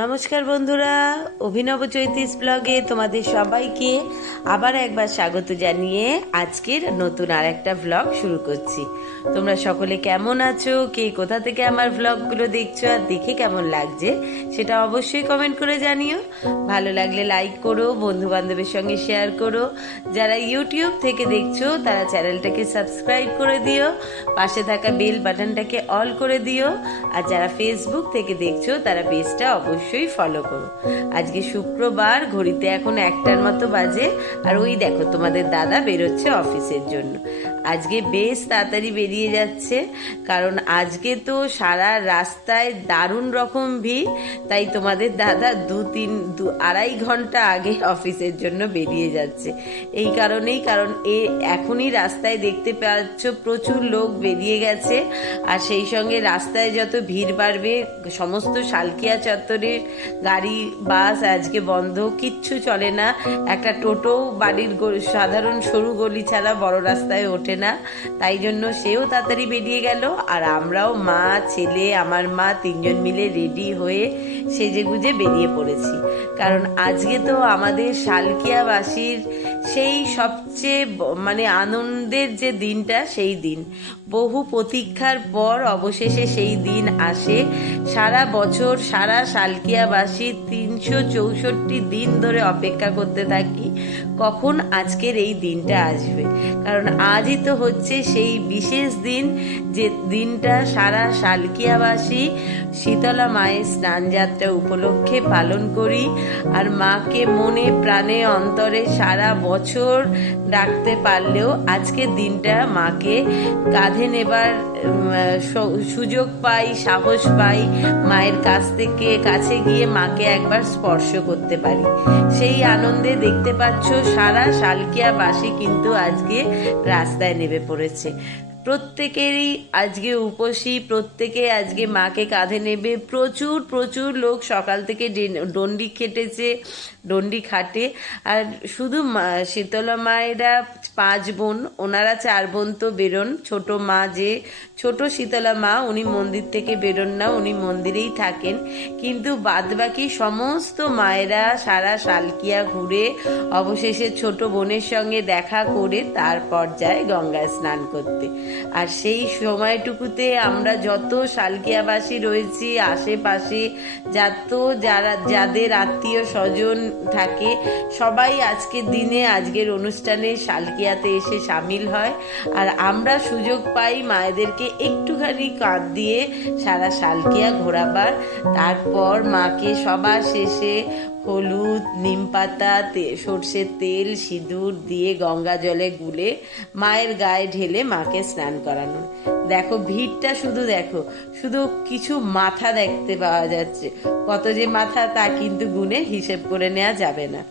নমস্কার বন্ধুরা, অভিনব চৈতিস ব্লগে তোমাদের সবাইকে আবার একবার স্বাগত জানিয়ে আজকের নতুন আর একটা ব্লগ শুরু করছি। তোমরা সকলে কেমন আছো, কে কোথা থেকে আমার ব্লগগুলো দেখছো আর দেখে কেমন লাগছে সেটা অবশ্যই কমেন্ট করে জানিও। ভালো লাগলে লাইক করো, বন্ধু বান্ধবের সঙ্গে শেয়ার করো। যারা ইউটিউব থেকে দেখছো তারা চ্যানেলটাকে সাবস্ক্রাইব করে দিও, পাশে থাকা বেল বাটনটাকে অল করে দিও। আর যারা ফেসবুক থেকে দেখছো তারা পেজটা অবশ্যই ফলো করো। আজকে শুক্রবার, ঘড়িতে এখন 1টার মতো বাজে, আর ওই দেখো তোমাদের দাদা বেরোচ্ছে অফিসের জন্য। আজকে বেশ তাড়াতাড়ি বেরিয়ে যাচ্ছে, কারণ আজকে তো সারা রাস্তায় দারুণ রকম ভিড়। তাই তোমাদের দাদা আড়াই ঘন্টা আগে অফিসের জন্য বেরিয়ে যাচ্ছে। এই কারণেই, কারণ এখনই রাস্তায় দেখতে পাচ্ছ প্রচুর লোক বেরিয়ে গেছে। আর সেই সঙ্গে রাস্তায় যত ভিড় বাড়বে, সমস্ত শালকিয়া চত্বরের গাড়ি বাস আজকে বন্ধ, কিচ্ছু চলে না। একটা টোটো বাড়ির সাধারণ সরু গলি ছাড়া বড় রাস্তায় ওঠে না। তাই জন্য সেও তাড়াতাড়ি বেরিয়ে গেল, আর আমরাও মা ছেলে আমার মা তিনজন মিলে রেডি হয়ে সেজেগুজে বেরিয়ে পড়েছি। কারণ আজকে তো আমাদের শালকিয়াবাসীর সেই সবচেয়ে আনন্দের যে দিনটা, সেই দিন বহু প্রতীক্ষার পর অবশেষে সেই দিন আসে। সারা বছর সারা শালকিয়াবাসী 364 দিন ধরে অপেক্ষা করতে থাকি কখন আজকের এই দিনটা আসবে। কারণ আজই তো হচ্ছে সেই বিশেষ দিন, যে দিনটা সারা শালকিয়াবাসী শীতলা মায়ের স্নানযাত্রা উপলক্ষে পালন করি। আর মাকে মনে প্রাণে অন্তরে সারা বছর ডাকতে পারলেও আজকের দিনটা মাকে কাঁধে নেবার সুযোগ পাই, সাহস পাই, মায়ের কাছে গিয়ে মাকে একবার স্পর্শ করতে পারি। সেই আনন্দে দেখতে পাচ্ছ সারা শালকিয়াবাসী কিন্তু আজকে রাস্তায় নেমে পড়েছে। প্রত্যেকেরই আজকে উপসী, প্রত্যেকে আজকে মাকে কাঁধে নেবে। প্রচুর প্রচুর লোক সকাল থেকে ডন্ডি খেটেছে, ডন্ডি খাটে। আর শুধু শীতলা মায়েরা 5 বোন, ওনারা 4 বোন তো বেরোন। ছোট মা, যে ছোট শীতলা মা, উনি মন্দির থেকে বেরোন না, উনি মন্দিরেই থাকেন। কিন্তু বাদবাকি সমস্ত মায়েরা সারা শালকিয়া ঘুরে অবশেষে ছোট বোনের সঙ্গে দেখা করে তারপর যায় গঙ্গায় স্নান করতে। আর সেই সময়টুকুতে আমরা যত শালকিয়াবাসী রয়েছি আশেপাশে, যাদের আত্মীয় স্বজন থাকে, সবাই আজকের দিনে আজকের অনুষ্ঠানে শালকিয়াতে এসে সামিল হয়। আর আমরা সুযোগ পাই মায়েদেরকে একটুখানি কাঁধ দিয়ে সারা শালকিয়া ঘোরাবার। তারপর মাকে সবার শেষে হলুদ, নিম পাতা, সর্ষের তেল, সিঁদুর দিয়ে গঙ্গা জলে গুলে মায়ের গায়ে ঢেলে মাকে স্নান করানো। দেখো ভিড়টা, শুধু দেখো, শুধু কিছু মাথা দেখতে পাওয়া যাচ্ছে। কত যে মাথা তা কিন্তু গুণে হিসেব করে নেওয়া যাবে না।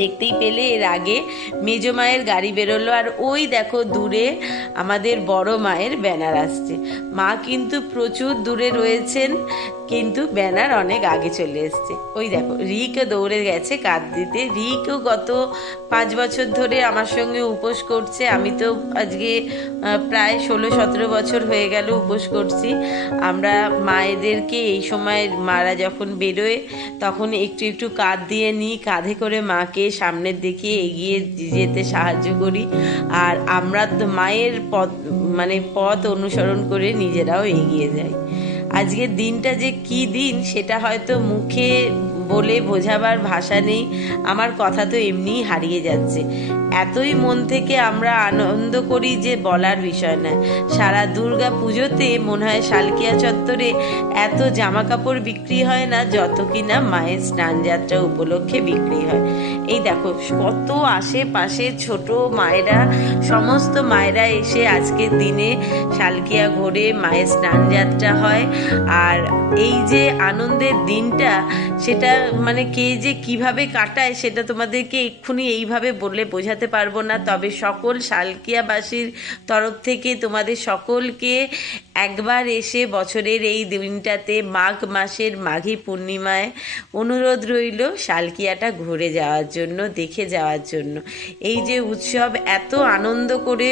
দেখতেই পেলে এর আগে মেজ মায়ের গাড়ি বেরোলো, আর ওই দেখো দূরে আমাদের বড় মায়ের ব্যানার আসছে। মা কিন্তু প্রচুর দূরে রয়েছেন, কিন্তু ব্যানার অনেক আগে চলে এসছে। ওই দেখো রিকও দৌড়ে গেছে কাঁধ দিতে। রিকও গত 5 বছর ধরে আমার সঙ্গে উপোস করছে। আমি তো আজকে প্রায় 16-17 বছর হয়ে গেল উপোস করছি। আমরা মায়েদেরকে এই সময় মারা যখন বেরোয় তখন একটু একটু কাঁধ দিয়ে নিই, কাঁধে করে মাকে সামনের দিকে এগিয়ে যেতে সাহায্য করি। আর আমরা তো মায়ের পথ অনুসরণ করে নিজেরাও এগিয়ে যাই। আজকের দিনটা যে কি দিন সেটা হয়তো মুখে বলে বোঝাবার ভাষা নেই। আমার কথা তো এমনিই হারিয়ে যাচ্ছে। এতই মন থেকে আমরা আনন্দ করি যে বলার বিষয় নয়। সারা দুর্গা পুজোতে মনে হয় শালকিয়া চত্বরে এত জামা কাপড় বিক্রি হয় না যত কিনা মায়ের স্নানযাত্রা উপলক্ষে বিক্রি হয়। এই দেখো কত আশেপাশে ছোট মায়েরা, সমস্ত মায়েরা এসে আজকের দিনে শালকিয়া ঘোরে, মায়ের স্নানযাত্রা হয়। আর এই যে আনন্দের দিনটা, সেটা মানে কে যে কিভাবে কাটায় সেটা তোমাদেরকে এক্ষুনি এইভাবে বলে বোঝাতে পারবো না। তবে সকল শালকিয়াবাসীর তরফ থেকে তোমাদের সকলকে একবার এসে বছরের এই দিনটাতে মাঘ মাসের মাঘী পূর্ণিমায় অনুরোধ রইল শালকিয়াটা ঘুরে যাওয়ার জন্য, দেখে যাওয়ার জন্য। এই যে উৎসব এত আনন্দ করে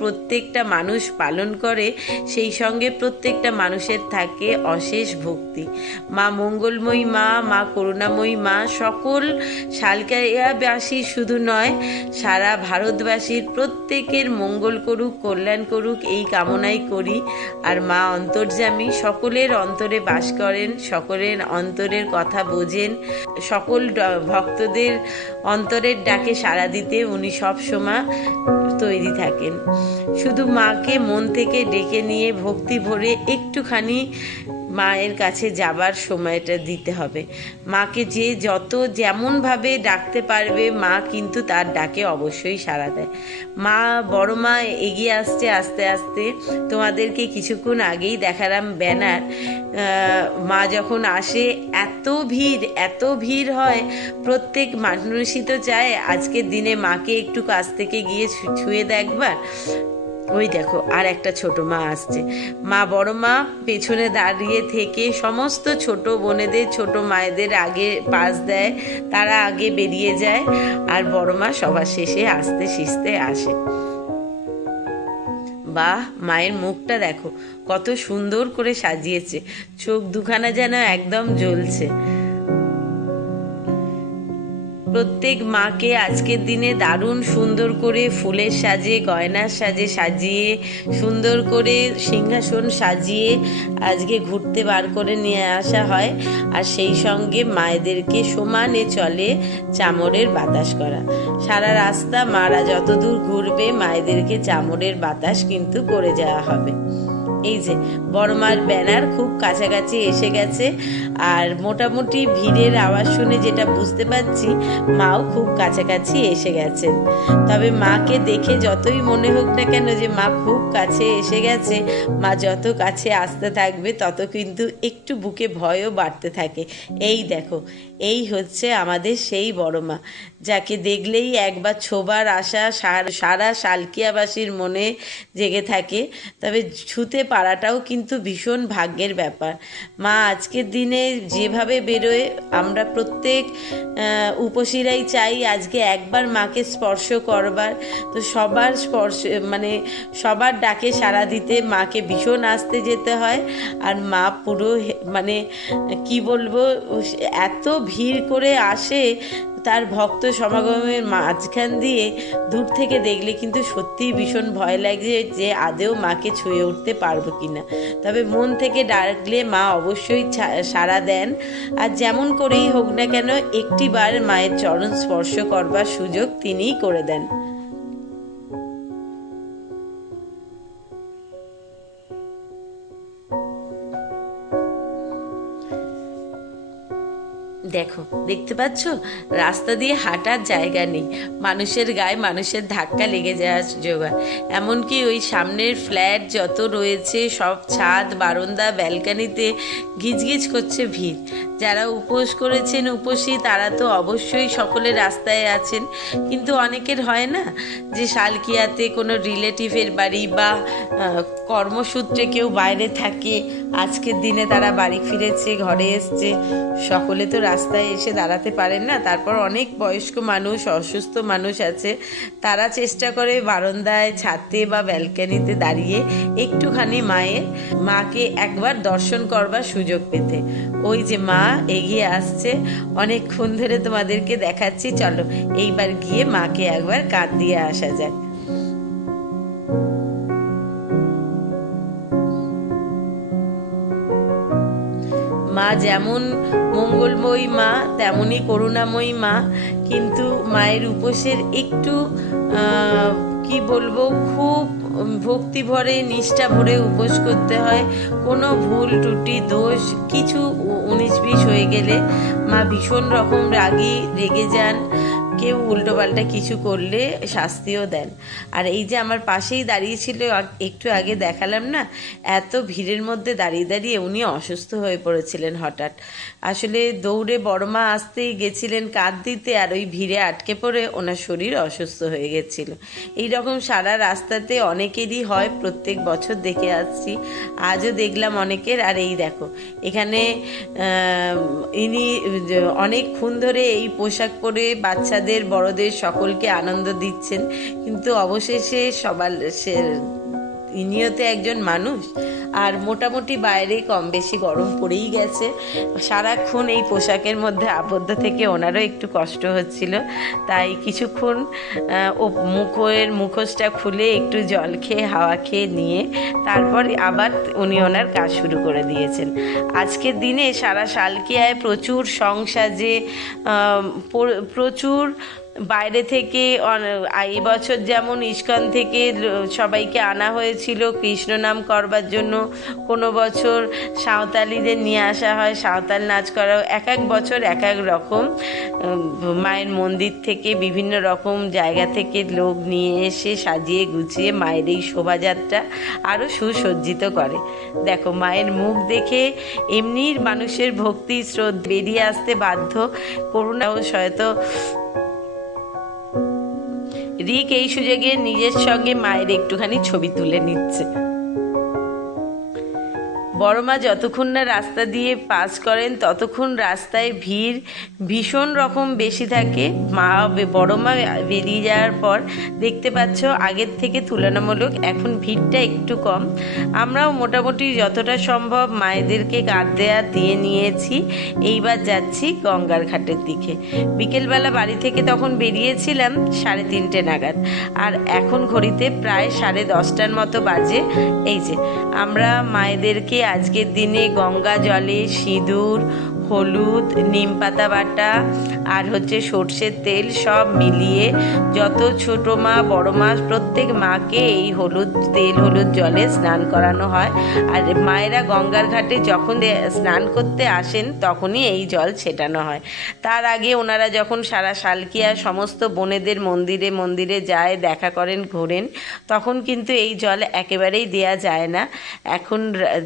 প্রত্যেকটা মানুষ পালন করে, সেই সঙ্গে প্রত্যেকটা মানুষের থাকে অশেষ ভক্তি। মা মঙ্গলময়ী মা, মা করুণাময়ী মা সকল শালকিয়াবাসী শুধু নয়, সারা ভারতবাসীর প্রত্যেকের মঙ্গল করুক, কল্যাণ করুক, এই কামনাই করি। আর মা অন্তর্যামী, সকলের অন্তরে বাস করেন, সকলের অন্তরের কথা বোঝেন, সকল ভক্তদের অন্তরের ডাকে সাড়া দিতে উনি সব সময় তৈরি থাকেন। শুধু মাকে মন থেকে ডেকে নিয়ে ভক্তি ভরে একটুখানি মায়ের কাছে যাবার সময়টা দিতে হবে। মাকে যে যত যেমনভাবে ডাকতে পারবে, মা কিন্তু তার ডাকে অবশ্যই সাড়া দেয়। মা, বড় মা এগিয়ে আসছে আস্তে আস্তে। তোমাদেরকে কিছুক্ষণ আগেই দেখালাম ব্যানার। মা যখন আসে এত ভিড় হয়, প্রত্যেক মানুষই তো চায় আজকের দিনে মাকে একটু কাছ থেকে গিয়ে ছুঁয়ে দেখবার। ওই দেখো আর একটা ছোট মা আসছে। মা, বড় মা পেছনে দাঁড়িয়ে থেকে সমস্ত ছোট বোনেদের, ছোট মায়েদের আগে পাস দেয়, তারা আগে বেরিয়ে যায়, আর বড় মা সবার শেষে আস্তে শিস্তে আসে। বাহ, মায়ের মুখটা দেখো কত সুন্দর করে সাজিয়েছে, চোখ দুখানা যেন একদম জ্বলছে। প্রত্যেক মাকে আজকের দিনে দারুণ সুন্দর করে ফুলের সাজে, গয়নার সাজে সাজিয়ে, সুন্দর করে সিংহাসন সাজিয়ে আজকে ঘুরতে বার করে নিয়ে আসা হয়। আর সেই সঙ্গে মায়েদেরকে সমানে চলে চামরের বাতাস করা। সারা রাস্তা মারা যতদূর ঘুরবে মায়েদেরকে চামরের বাতাস কিন্তু করে যাওয়া হবে। এই যে বড় মার ব্যানার খুব কাছাকাছি এসে গেছে, আর মোটামুটি ভিড়ের আওয়াজ শুনে যেটা বুঝতে পারছি, মাও খুব কাছাকাছি এসে গেছেন। তবে মাকে দেখে যতই মনে হোক না কেন যে মা খুব কাছে এসে গেছে, মা যত কাছে আসতে থাকবে তত কিন্তু একটু বুকে ভয়ও বাড়তে থাকে। এই দেখো, এই হচ্ছে আমাদের সেই বড় মা, যাকে দেখলেই একবার ছোবার আশা সারা শালকিয়াবাসীর মনে জেগে থাকে। তবে ছুতে পারাটাও কিন্তু ভীষণ ভাগ্যের ব্যাপার। মা আজকের দিনে যেভাবে বেরোয়, আমরা প্রত্যেক উপসীরাই চাই আজকে একবার মাকে স্পর্শ করবার। তো সবার স্পর্শ মানে সবার ডাকে সাড়া দিতে মাকে ভীষণ আসতে যেতে হয়। আর মা পুরো মানে কি বলবো, এত ভিড় করে আসে, তার ভক্ত সমাগমের মাঝখান দিয়ে দূর থেকে দেখলে কিন্তু সত্যিই ভীষণ ভয় লাগে যে আদেও মাকে ছুঁয়ে উঠতে পারবো কিনা। তবে মন থেকে ডাকলে মা অবশ্যই সাড়া দেন, আর যেমন করেই হোক না কেন একটিবার মায়ের চরণ স্পর্শ করবার সুযোগ তিনিই করে দেন। দেখো, দেখতে পাচ্ছ রাস্তা দিয়ে হাঁটার জায়গা নেই, মানুষের গায়ে মানুষের ধাক্কা লেগে যাওয়ার জোগাড়। এমনকি ওই সামনের ফ্ল্যাট যত রয়েছে সব ছাদ, বারান্দা, ব্যালকানিতে গিজগিজ করছে ভিড়। যারা উপোস করেছেন, উপসী, তারা তো অবশ্যই সকলে রাস্তায় আছেন। কিন্তু অনেকের হয় না যে শালকিয়াতে কোনো রিলেটিভের বাড়ি বা কর্মসূত্রে কেউ বাইরে থাকে, আজকের দিনে তারা বাড়ি ফিরেছে, ঘরে এসছে, সকলে তো রাস্তায় এসে দাঁড়াতে পারেন না। তারপর অনেক বয়স্ক মানুষ, অসুস্থ মানুষ আছে, তারা চেষ্টা করে বারান্দায়, ছাদে বা ব্যালকানিতে দাঁড়িয়ে একটুখানি মাকে একবার দর্শন করবার সুযোগ পেতে। ওই যে মা এগিয়ে আসছে, অনেকক্ষণ ধরে তোমাদেরকে দেখাচ্ছি, চলো এইবার গিয়ে মাকে একবার কাঁধ দিয়ে আসা যাক। মা যেমন মঙ্গলময়ী মা, তেমনই করুণাময়ী মা। কিন্তু মায়ের উপোসের একটু কি বলবো, খুব ভক্তি ভরে, নিষ্ঠা ভরে উপোস করতে হয়। কোনো ভুল ত্রুটি, দোষ কিছু 19-20 হয়ে গেলে মা ভীষণ রকম রেগে যান। কেউ উল্টোপাল্টা কিছু করলে শাস্তিও দেন। আর এই যে আমার পাশেই দাঁড়িয়েছিল, একটু আগে দেখালাম না, এত ভিড়ের মধ্যে দাঁড়িয়ে দাঁড়িয়ে উনি অসুস্থ হয়ে পড়েছিলেন হঠাৎ। আসলে দৌড়ে বড়মা আসতেই গেছিলেন কাঁধ দিতে, আর ওই ভিড়ে আটকে পড়ে ওনার শরীর অসুস্থ হয়ে গেছিল। এইরকম সারা রাস্তাতে অনেকেরই হয়, প্রত্যেক বছর দেখে আসছি, আজও দেখলাম অনেকের। আর এই দেখো এখানে ইনি অনেকক্ষণ ধরে এই পোশাক পরে বাচ্চাদের বড়দের সকলকে আনন্দ দিচ্ছেন, কিন্তু অবশেষে সবার ইনিও তো একজন মানুষ। আর মোটামুটি বাইরে কম বেশি গরম পড়েই গেছে, সারাক্ষণ এই পোশাকের মধ্যে আবদ্ধ থেকে ওনারও একটু কষ্ট হচ্ছিল। তাই কিছুক্ষণ মুখোশটা খুলে একটু জল খেয়ে হাওয়া খেয়ে নিয়ে তারপর আবার উনি ওনার কাজ শুরু করে দিয়েছেন। আজকের দিনে সারা শালকিয়ায় প্রচুর সংসাজে, প্রচুর বাইরে থেকে এই বছর যেমন ইস্কন থেকে সবাইকে আনা হয়েছিল কৃষ্ণ নাম করবার জন্য, কোনো বছর সাঁওতালিদের নিয়ে আসা হয় সাঁওতাল নাচ করা। এক এক বছর এক এক রকম মায়ের মন্দির থেকে বিভিন্ন রকম জায়গা থেকে লোক নিয়ে এসে সাজিয়ে গুছিয়ে মায়ের এই শোভাযাত্রা আরও সুসজ্জিত করে। দেখো মায়ের মুখ দেখে এমনি মানুষের ভক্তি স্রোত বেরিয়ে আসতে বাধ্য। করুণা ও হয়তো রিক এই সুযোগে নিজের সঙ্গে মায়ের একটুখানি ছবি তুলে নিচ্ছে। বড়মা যতক্ষণ না রাস্তা দিয়ে পাস করেন ততক্ষণ রাস্তায় ভিড় ভীষণ রকম বেশি থাকে। বড়মা বেরিয়ে যাওয়ার পর দেখতে পাচ্ছ আগের থেকে তুলনামূলক এখন ভিড়টা একটু কম। আমরাও মোটামুটি যতটা সম্ভব মায়েদেরকে কাঁধ দিয়ে নিয়েছি। এইবার যাচ্ছি গঙ্গার ঘাটের দিকে। বিকেলবেলা বাড়ি থেকে তখন বেরিয়েছিলাম 3:30 নাগাদ, আর এখন ঘড়িতে প্রায় 10:30টার মতো বাজে। এই যে আমরা মায়েদেরকে আজকের দিনে গঙ্গা জলে সিঁদুর, হলুদ, নিম পাতা বাটা আর সর্ষের তেল সব মিলিয়ে যত ছোট মা বড় মা প্রত্যেক মাকে এই হলুদ জলে স্নান করানো হয়। আর মায়েরা গঙ্গার ঘাটে যখন স্নান করতে আসেন তখনই এই জল ছেটানো হয়। তার আগে ওনারা যখন সারা শালকিয়া সমস্ত বোনেদের মন্দিরে মন্দিরে যায়, দেখা করেন, ঘোরেন, তখন কিন্তু এই জল একেবারেই দেয়া যায় না। এখন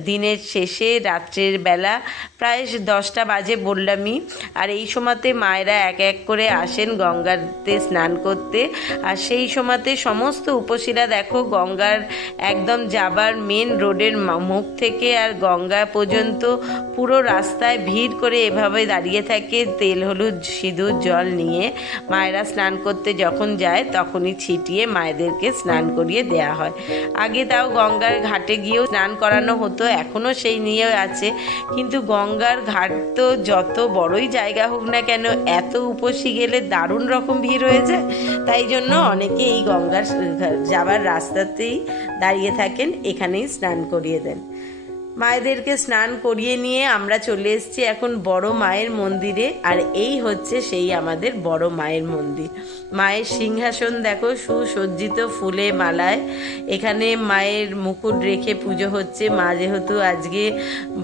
দিনের শেষে রাত্রের বেলা প্রায় 10টা বাজে বললামই। আর এই সময়তে মায়েরা এক এক করে আসেন গঙ্গাতে স্নান করতে। আর সেই সময়তে সমস্ত উপসীরা দেখো গঙ্গার একদম যাবার মেন রোডের মুখ থেকে আর গঙ্গা পর্যন্ত পুরো রাস্তায় ভিড় করে এভাবে দাঁড়িয়ে থাকে তেল হলুদ সিঁদুর জল নিয়ে। মায়েরা স্নান করতে যখন যায় তখনই ছিটিয়ে মায়েদেরকে স্নান করিয়ে দেয়া হয়। আগে তাও গঙ্গার ঘাটে গিয়েও স্নান করানো হতো, এখনও সেই নিয়ে আছে। কিন্তু গঙ্গার ঘাট তো যত বড়ই জায়গা হোক না কেন, এত উপসী গেলে দারুণ রকম ভিড় হয়ে যায়। তাই জন্য অনেকে এই গঙ্গার যাবার রাস্তাতেই দাঁড়িয়ে থাকেন, এখানেই স্নান করিয়ে দেন। মায়েদেরকে স্নান করিয়ে নিয়ে আমরা চলে এসেছি এখন বড় মায়ের মন্দিরে। আর এই হচ্ছে সেই আমাদের বড় মায়ের মন্দির। মায়ের সিংহাসন দেখো সুসজ্জিত ফুলে মালায়। এখানে মায়ের মুকুট রেখে পুজো হচ্ছে। মা যেহেতু আজকে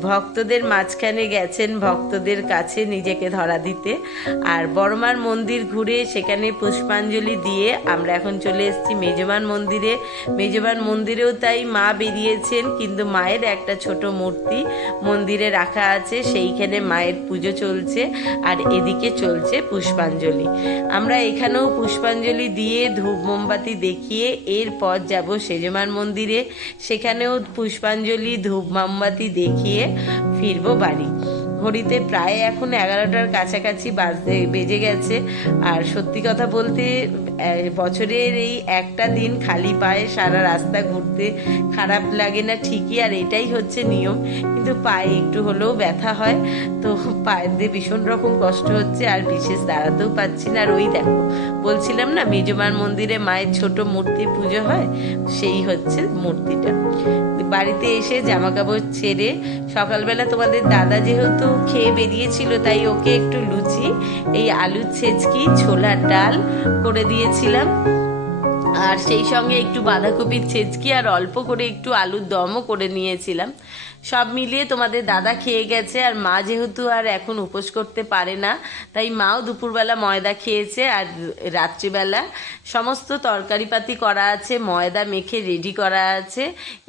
ভক্তদের মাঝখানে গেছেন ভক্তদের কাছে নিজেকে ধরা দিতে। আর বড়মার মন্দির ঘুরে সেখানে পুষ্পাঞ্জলি দিয়ে আমরা এখন চলে এসেছি মেজবান মন্দিরে। মেজবান মন্দিরেও তাই মা বেরিয়েছেন, কিন্তু মায়ের একটা ছোট মূর্তি মন্দিরে রাখা আছে, সেইখানে মায়ের পুজো চলছে। আর এদিকে চলছে পুষ্পাঞ্জলি। আমরা এখানেও পুষ্পাঞ্জলি দিয়ে ধূপ মোমবাতি দেখিয়ে এরপর যাব সেজমান মন্দিরে, সেখানেও পুষ্পাঞ্জলি ধূপ মোমবাতি দেখিয়ে ফিরবো বাড়ি। ঘড়িতে প্রায় এখন 11টার কাছাকাছি বেজে গেছে। আর সত্যি কথা বলতে বছরের এই একটা দিন খালি পায়ে সারা রাস্তা ঘুরতে খারাপ লাগে না ঠিকই, আর এটাই হচ্ছে নিয়ম, কিন্তু পায়ে একটু হলেও ব্যথা হয়। তো পায়ের দিয়ে ভীষণ রকম কষ্ট হচ্ছে, আর বিশেষ দাঁড়াতেও পাচ্ছি না। আর ওই দেখো বলছিলাম না মেজমার মন্দিরে মায়ের ছোট মূর্তি পুজো হয়, সেই হচ্ছে মূর্তিটা। বাড়িতে এসে জামা কাপড় ছেড়ে সকালবেলা তোমাদের দাদা যেহেতু খেয়ে বেরিয়েছিল, তাই ওকে একটু লুচি, এই আলুর ছেচকি, ছোলার ডাল করে দিয়েছিলাম। আর সেই সঙ্গে একটু বাঁধাকপির ছেচকি আর অল্প করে একটু আলুর দমও করে নিয়েছিলাম। সব মিলিয়ে তোমাদের দাদা খেয়ে গেছে, আর মা যেহেতু আর এখন উপোস করতে পারে না, তাই মাও দুপুরবেলা ময়দা খেয়েছে। আর রাত্রিবেলা সমস্ত তরকারিপাতি করা আছে, ময়দা মেখে রেডি করা আছে।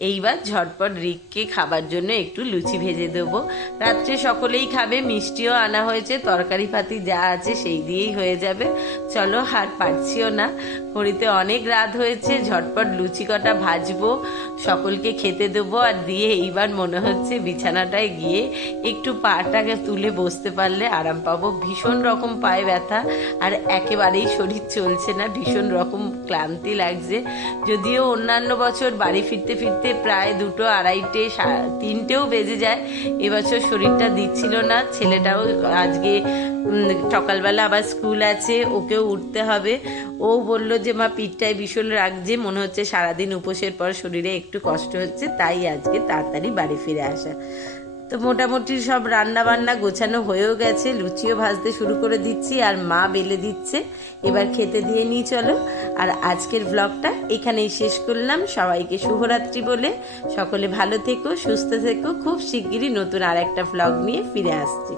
এইবার ঝটপট রিককে খাবার জন্য একটু লুচি ভেজে দেবো। রাত্রে সকলেই খাবে, মিষ্টিও আনা হয়েছে, তরকারিপাতি যা আছে সেই দিয়েই হয়ে যাবে। চলো, আর পারছিও না, ঘড়িতে অনেক রাত হয়েছে। ঝটপট লুচি কটা ভাজবো, সকলকে খেতে দেবো। আর দিয়ে এইবার মনে হচ্ছে বিছানাটায় গিয়ে একটু পাটাকে তুলে বসতে পারলে আরাম পাবো। ভীষণ রকম পায়ে ব্যথা, আর একেবারেই শরীর চলছে না, ভীষণ রকম ক্লান্তি লাগছে। যদিও অন্যান্য বছর বাড়ি ফিরতে ফিরতে প্রায় 2টো, 2:30, 3টেও বেজে যায়, এবছর শরীরটা দিচ্ছিল না। ছেলেটাও আজকে সকালবেলা আবার স্কুল আছে, ওকেও উঠতে হবে। ও বলল যে মা পিঠটায় ভীষণ রাখছে, মনে হচ্ছে সারাদিন উপোসের পর শরীরে একটু কষ্ট হচ্ছে, তাই আজকে তাড়াতাড়ি বাড়ি ফিরে আসা। তো মোটামুটি সব রান্না বান্না গোছানো হয়েও গেছে, লুচিও ভাজতে শুরু করে দিচ্ছি, আর মা বেলে দিচ্ছে। এবার খেতে দিয়ে নিই চলো। আর আজকের ব্লগটা এখানেই শেষ করলাম। সবাইকে শুভরাত্রি বলে সকলে ভালো থেকো, সুস্থ থেকো। খুব শিগগিরই নতুন আর একটা ব্লগ নিয়ে ফিরে আসছি।